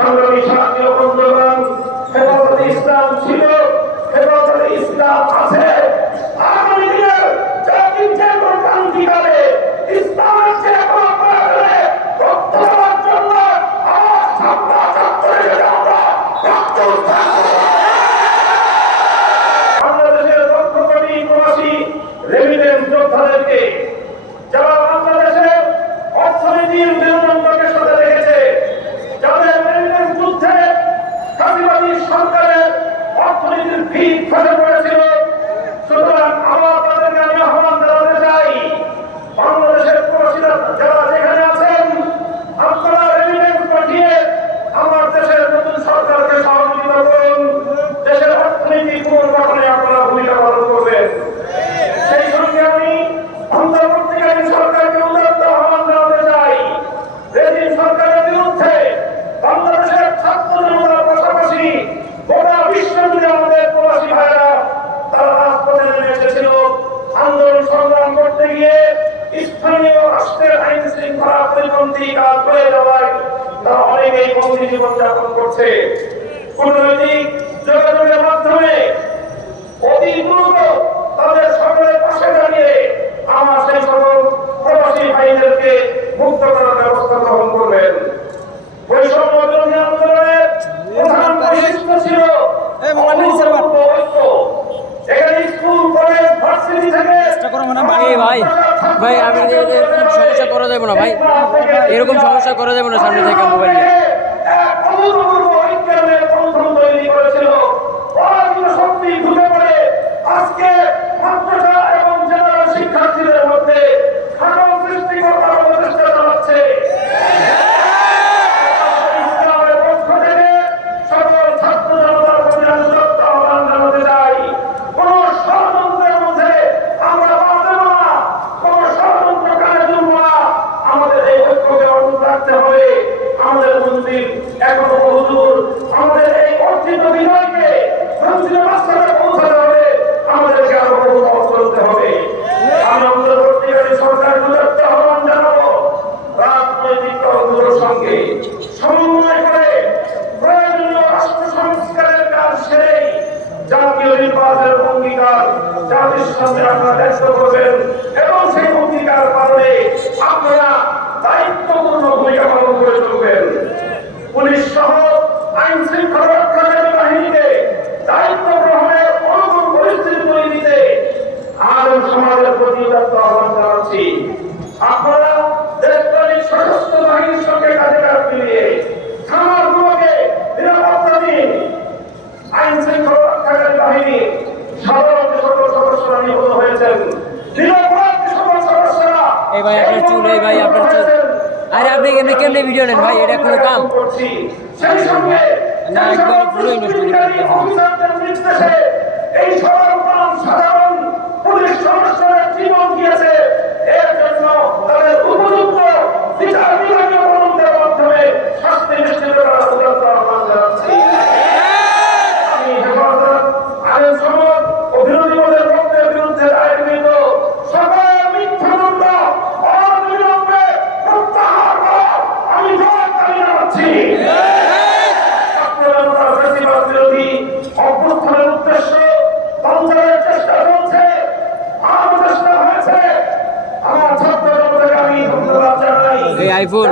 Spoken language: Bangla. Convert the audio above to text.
সংগ্রামী সাথী ও বন্ধুগণ, হেফাজতে ইসলাম ছিল, হেফাজতে ইসলাম আছে। আগামী দিনের জাতির যে কোনো ক্রান্তিকালে ইসলামের যে কোনো প্রয়োজনে রক্ত দেওয়ার জন্য আমার সামনা চত্বরে গেলে আমরা রক্ত থাকবো। বাংলাদেশের লক্ষ কোটি প্রবাসী রেমিটেন্স যোদ্ধাদেরকে, যারা বাংলাদেশের অর্থনীতির মেরুদণ্ডকে সাথে রেখেছে, যাদের রেমিটেন্স যুদ্ধে ফাঁসিবাদী সরকারের অর্থনীতির ভিত খসে পড়েছিল, সুতরাং আবার তাদেরকে আমি আহ্বান জানাতে চাই, বাংলাদেশের প্রবাসীরা যারা যেখানে আছেন, আপনারা রেমিটেন্স পাঠিয়ে আমার দেশের নতুন সরকারকে সহযোগিতা করুন। দেশের অর্থনীতি পুনর্গঠনে আপনারা ভূমিকা পালন করবেন। সেই সঙ্গে আমি অন্তর্বর্তীকালীন সরকারকে উদাত্ত আহ্বান জানাতে চাই, রেজিম সরকারের বিরুদ্ধে বাংলাদেশের ছাত্র জনতার পাশাপাশি গোটা বিশ্ব জুড়ে আমাদের প্রবাসী ভাইরা তারা রাজপথে নেমে এসেছিল। আন্দোলন সংগ্রাম করতে গিয়ে স্থানীয় রাষ্ট্রের আইন শৃঙ্খলা পরিপন্থী কাজ করে যাওয়ায় তারা অনেকেই বন্দী জীবনযাপন করছে। কূটনৈতিক যোগাযোগের মাধ্যমে অতি দ্রুত তাদের সকলের পাশে দাঁড়িয়ে আমার সেই সকল প্রবাসী ভাইদেরকে মুক্ত করার ব্যবস্থা গ্রহণ করবেন। বৈষম্য বিরোধী আন্দোলনের প্রধান বৈশিষ্ট্য ছিল ঐক্য। এখানে স্কুল, কলেজ, ভার্সিটি থেকে ভাই আমি সমস্যা করা যাবে না ভাই, এরকম সমস্যা করা যাবে না সামনে থেকে মোবাইল নিয়ে। আজকে মাদ্রাসা এবং জেনারেল শিক্ষার্থীদের মধ্যে ফাটল সৃষ্টি করার প্রচেষ্টা চালাচ্ছে। ইসলামের পক্ষ থেকে সকল ছাত্র জনতার প্রতি আমি উদাত্ত আহ্বান জানাতে চাই, কোন ষড়যন্ত্রের মধ্যে আমরা পা দেব না, কোন ষড়যন্ত্রকারী জুড়ব না। আমাদের এই ঐক্যকে অটুট রাখতে হবে। আমাদের মন্দির এখনো বহুদূর। আমাদের এই অর্জিত বিজয়কে মন্দিরের মাঝখানে পৌঁছাতে হবে। আমাদেরকে আরো বহু পথ চলতে হবে। আমি অন্তর্বর্তীকালীন সরকারের উদাত্ত আহ্বান জানাবো, রাজনৈতিক দলগুলোর সঙ্গে সমন্বয় করে প্রয়োজনীয় রাষ্ট্র সংস্কারের কাজ সেরেই জাতীয় নির্বাচনের অঙ্গীকার জাতির সামনে আপনারা ব্যক্ত করবেন এবং সেই অঙ্গীকার পালনে আপনারা দায়িত্বপূর্ণ ভূমিকা পালন করে চলবেন। পুলিশ সহ আইন শৃঙ্খলা রক্ষাকারী বাহিনীকে দায়িত্ব গ্রহণের অনুকূল পরিস্থিতি তৈরি দিতে আলেম সমাজের প্রতি উদাত্ত আহ্বান জানাচ্ছি। আপনারা দেশপ্রেমিক সশস্ত্র বাহিনীর সঙ্গে কাজে কাজ মিলিয়ে থানাগুলোকে নিরাপত্তা দিন। আইন শৃঙ্খলা রক্ষাকারী বাহিনীর সাধারণ সকল সদস্যরা নিহত হয়েছেন, নিরপরাধ সকল সদস্যরা এই ভাই আপনার চুল, এই ভাই আপনার চুল। আরে আপনি কেমনে ভিডিও নেন ভাই, এটা কোনো কাম সেই সঙ্গে না, একবার পুরোই নষ্ট করে দিতে অফিসারদের নির্দেশে এই সাধারণ পুলিশ সদস্যরা জীবন দিয়েছে। এর জন্য তাদের উপযুক্ত বিচার বিভাগীয় তদন্তের মাধ্যমে শাস্তি নিশ্চিত করার উদাত্ত আহ্বান জানাচ্ছি। আমি হেফাজত, আইন সমাজ ও বিরোধী দলের পক্ষের বিরুদ্ধে দায়েরকৃত সকল মিথ্যা মামলা অবিলম্বে প্রত্যাহার করার আমি জোর দাবি জানাচ্ছি। বিরোধী অভ্যুত্থানের উদ্দেশ্য সঞ্চারের চেষ্টা চলছে, আরো চেষ্টা হয়েছে। আমার ছাত্র জনতাকে আমি ধন্যবাদ জানাই। এই আইফোন